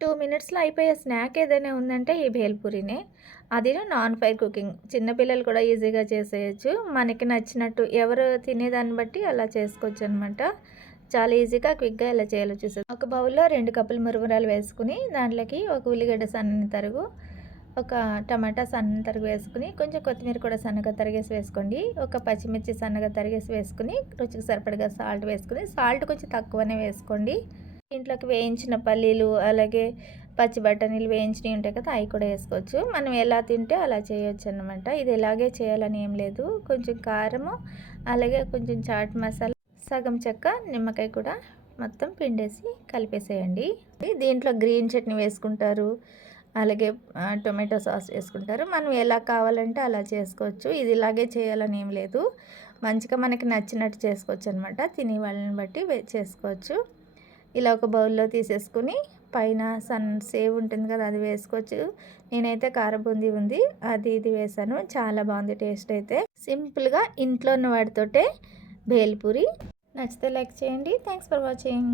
2 మినిట్స్‌లో అయిపోయే స్నాక్ ఏదైనా ఉందంటే ఈ భేల్‌పూరినే. అది నాన్ ఫైర్ కుకింగ్. చిన్న పిల్లలు కూడా ఈజీగా చేసేయొచ్చు. మనకి నచ్చినట్టు ఎవరు తినేదాన్ని బట్టి అలా చేసుకోవచ్చనమాట. చాలా ఈజీగా, క్విక్‌గా ఎలా చేయాలో చూసేద్దాం. ఒక బౌల్‌లో 2 కప్పులు మురుమురాలు వేసుకొని, దాంట్లోకి ఒక ఉల్లిగడ్డ సన్నని తరుగు, ఒక టమాటా సన్నని తరుగు వేసుకొని, కొంచెం కొత్తిమీర కూడా సన్నగా తరిగేసి వేసుకోండి. ఒక పచ్చిమిర్చి సన్నగా తరిగేసి వేసుకొని, రుచికి సరిపడగా సాల్ట్ వేసుకొని, సాల్ట్ కొంచెం తక్కువనే వేసుకోండి. ఇంట్లోకి వేయించిన పల్లీలు, అలాగే పచ్చి బఠానీలు వేయించినవి ఉంటాయి కదా! అవి కూడా వేసుకోవచ్చు. మనం ఎలా తింటే అలా చేయొచ్చనమాట. ఇది ఇలాగే చేయాలని ఏం లేదు. కొంచెం కారము, అలాగే కొంచెం చాట్ మసాలా, సగం చెక్క, నిమ్మకాయ కూడా మొత్తం పిండేసి కలిపేసేయండి. దీంట్లో గ్రీన్ చట్నీ వేసుకుంటారు, అలాగే టొమాటో సాస్ వేసుకుంటారు. మనం ఎలా కావాలంటే అలా చేసుకోవచ్చు. ఇది ఇలాగే చేయాలని ఏం లేదు. మంచిగా మనకి నచ్చినట్టు చేసుకోవచ్చు అనమాట. తినే వాళ్ళని బట్టి చేసుకోవచ్చు. ఇలా ఒక బౌల్‌లో తీసేసుకొని పైన సేవ్ ఉంటుంది కదా! అది వేసుకోవచ్చు. నేనైతే కార బూందీ ఉంది. అది ఇది వేశాను. చాలా బాగుంది టేస్ట్ అయితే. సింపుల్‌గా ఇంట్లో ఉన్న వాటితోటే భేల్‌పూరి. నచ్చితే లైక్ చేయండి. Thanks for watching.